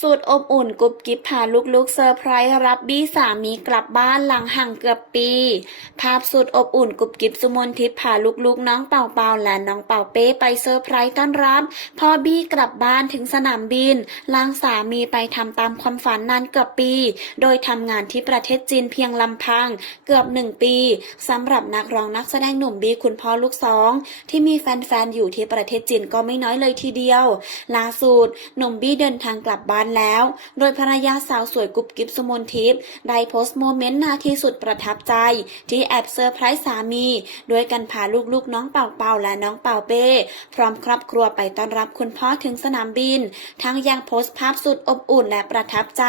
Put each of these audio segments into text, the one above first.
สุดอบอุ่นกุบกิบพาลูกๆเซอร์ไพรส์รับบี้สามีกลับบ้านหลังห่างเกือบปี ภาพสุดอบอุ่นกุบกิบสุมนทิพย์พาลูกๆน้องเป่าเปาและน้องเป่าเป้ไปเซอร์ไพรส์ต้อนรับพ่อบี้กลับบ้านถึงสนามบินลังสามีไปทำตามความฝันนานเกือบปี โดยทำงานที่ประเทศจีนเพียงลำพัง เกือบหนึ่งปีสำหรับนักร้องนักแสดงหนุ่มบี้คุณพ่อลูกสองที่มีแฟนๆอยู่ที่ประเทศจีนก็ไม่น้อยเลยทีเดียวล่าสุดหนุ่มบี้เดินทางกลับบ้านแล้ว โดยภรรยาสาวสวยกุบกิบสมนทิพย์ได้โพสต์โมเมนต์นาทีสุดประทับใจ ที่แอบเซอร์ไพรส์สามีด้วยกันพาลูกๆน้องเป่าเป่าและน้องเป่าเป้ พร้อมครอบครัวไปต้อนรับคุณพ่อถึงสนามบิน ทั้งยังโพสต์ภาพสุดอบอุ่นและประทับใจ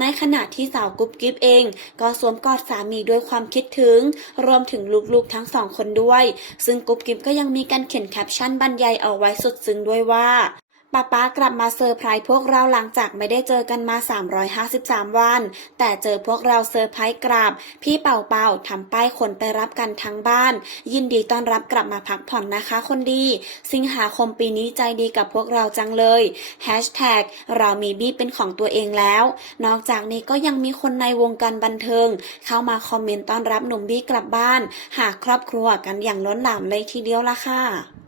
ในขณะที่สาวกุบกิบเอง ก็สวมกอดสามีด้วยความคิดถึง รวมถึงลูกๆทั้งสองคนด้วย ซึ่งกุบกิบก็ยังมีการเขียนแคปชั่นบรรยายเอาไว้สุดซึ้งด้วยว่า ป้าป๊ากลับมาเซอร์ไพรส์พวกเราหลังจากไม่ได้เจอกันมา 353 วัน แต่เจอพวกเราเซอร์ไพรส์กลับ พี่เป่าเป่าทำป้ายคนไปรับกันทั้งบ้าน ยินดีต้อนรับกลับมาพักผ่อนนะคะคนดี สิงหาคมปีนี้ใจดีกับพวกเราจังเลยแฮชแท็กเรามีบี้เป็นของตัวเองแล้ว นอกจากนี้ก็ยังมีคนในวงการบันเทิง เข้ามาคอมเมนต์ต้อนรับหนุ่มบี้กลับบ้าน หาครอบครัวกันอย่างล้นหลามเลยทีเดียวละค่ะ